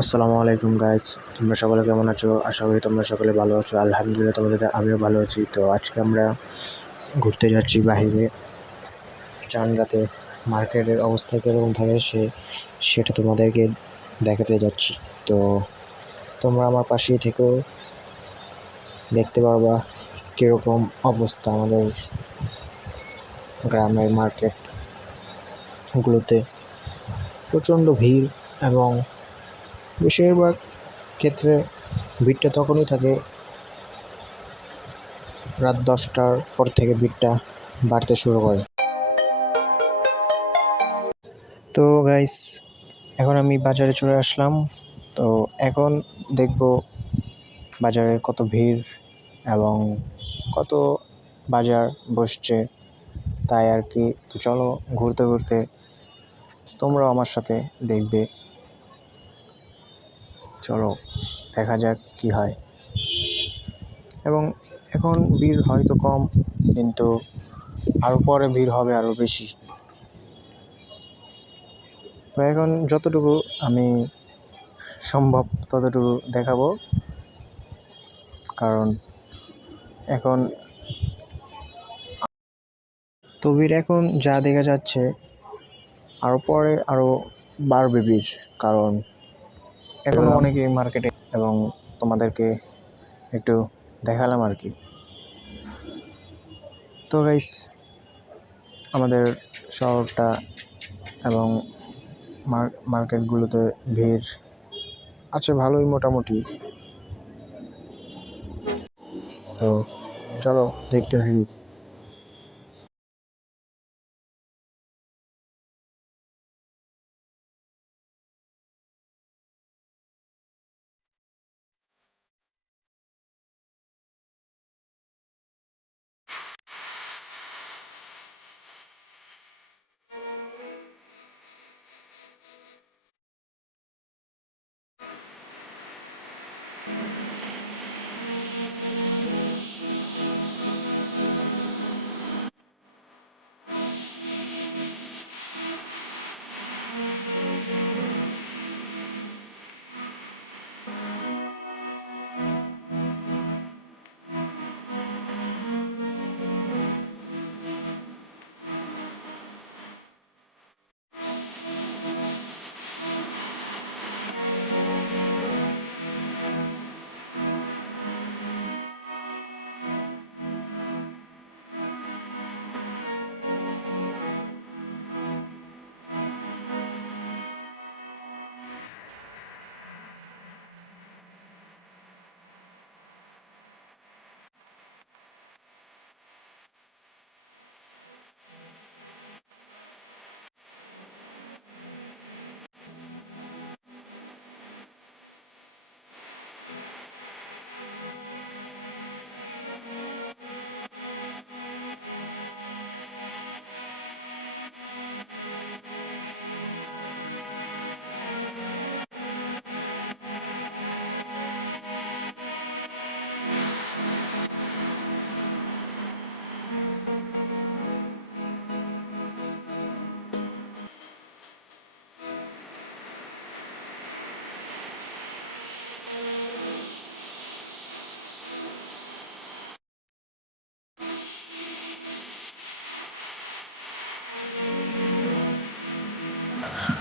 আসসালামু আলাইকুম গাইস, তোমরা সকলে কেমন আছো? আশা করি তোমরা সকলে ভালো আছো। আলহামদুলিল্লাহ, তোমাদের আমিও ভালো আছি। তো আজকে আমরা ঘুরতে যাচ্ছি বাইরে। চান রাতে মার্কেটের অবস্থা কীরকম থাকে সেটা তোমাদেরকে দেখাতে যাচ্ছি। তো তোমরা আমার পাশেই থেকেও দেখতে পারবা কীরকম অবস্থা আমাদের গ্রামের মার্কেটগুলোতে। প্রচণ্ড ভিড়, এবং বেশিরভাগ ক্ষেত্রে ভিড়টা তখনই থাকে রাত 10টার পর থেকে ভিড়টা বাড়তে শুরু করে। তো গাইস, এখন আমি বাজারে চলে আসলাম। তো এখন দেখব বাজারে কত ভিড় এবং কত বাজার বসছে, তাই আর কি। তো চলো, ঘুরতে ঘুরতে তোমরাও আমার সাথে দেখবে। চলো দেখা যাক কি হয়। এবং এখন ভিড় হয়তো কম, কিন্তু আরও পরে ভিড় হবে আরও বেশি। তো এখন যতটুকু আমি সম্ভব ততটুকু দেখাবো, কারণ এখন তো ভিড় এখন যা দেখা যাচ্ছে আরও পরে আরও বাড়বে ভিড়, কারণ এখনও অনেকেই মার্কেটে, এবং তোমাদেরকে একটু দেখালাম আর কি। তো গাইস, আমাদের শহরটা এবং মার্কেটগুলোতে ভিড় আছে ভালোই মোটামুটি। তো চলো দেখতে থাকি।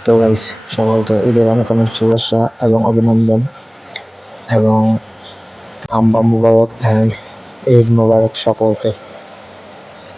তো গাইস, সকলকে ঈদের অনেক অনেক শুভেচ্ছা এবং অভিনন্দন, এবং আম্বা মুবারক অ্যান্ড ঈদ মুবারক সকলকে।